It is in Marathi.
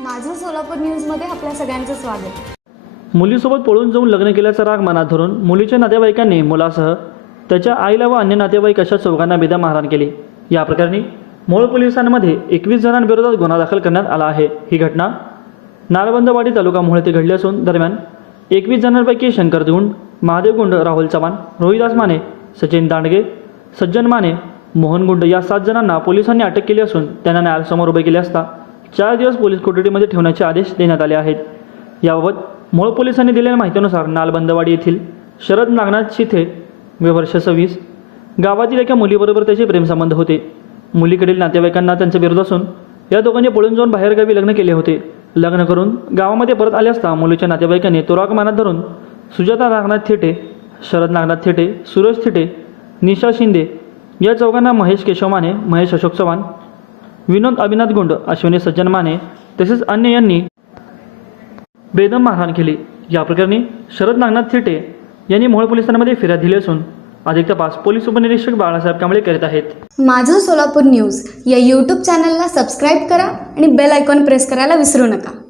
माझं सोलापूर न्यूजमध्ये आपल्या सगळ्यांचं स्वागत. मुलीसोबत पळून जाऊन लग्न केल्याचा राग मनात धरून मुलीच्या नातेवाईकांनी मुलासह त्याच्या आईला व अन्य नातेवाईक अशा चौघांना बेदा मारहाण केली. या प्रकरणी मूळ पोलिसांमध्ये एकवीस जणांविरोधात गुन्हा दाखल करण्यात आला आहे. ही घटना नालबंदवाडी तालुका मोहोळ येथे घडली असून दरम्यान एकवीस जणांपैकी शंकर गुंड महादेव गुंड राहुल चव्हाण रोहिदास माने सचिन दांडगे सज्जन माने मोहन गुंड या सात जणांना पोलिसांनी अटक केली असून त्यांना न्यायालयासमोर उभे केले असता चार दिवस पोलीस कोठडीमध्ये ठेवण्याचे आदेश देण्यात आले आहेत. याबाबत मूळ पोलिसांनी दिलेल्या माहितीनुसार नालबंदवाडी येथील शरद नागनाथ शिथे वे वर्ष सव्वीस गावातील एका मुलीबरोबर त्याचे प्रेमसंबंध होते. मुलीकडील नातेवाईकांना त्यांचा विरोध असून या दोघांनी पळून जाऊन बाहेरगावी लग्न केले होते. लग्न करून गावामध्ये परत आले असता मुलीच्या नातेवाईकांनी तोराक मानात धरून सुजाता नागनाथ थेटे शरद नागनाथ थेटे सुरेश थेटे निशा शिंदे या चौघांना महेश केशव माने महेश अशोक चव्हाण विनोद अविनाथ गुंड अश्विनी सज्जन माने तसेच अन्य यांनी बेदम मारहाण केली. या प्रकरणी शरद नागनाथ थिटे यांनी मोहोळ पोलिसांमध्ये फिर्याद दिली असून अधिक तपास पोलीस उपनिरीक्षक बाळासाहेब कांबळे करीत आहेत. माझं सोलापूर न्यूज या यूट्यूब चॅनलला सबस्क्राईब करा आणि बेल आयकॉन प्रेस करायला विसरू नका.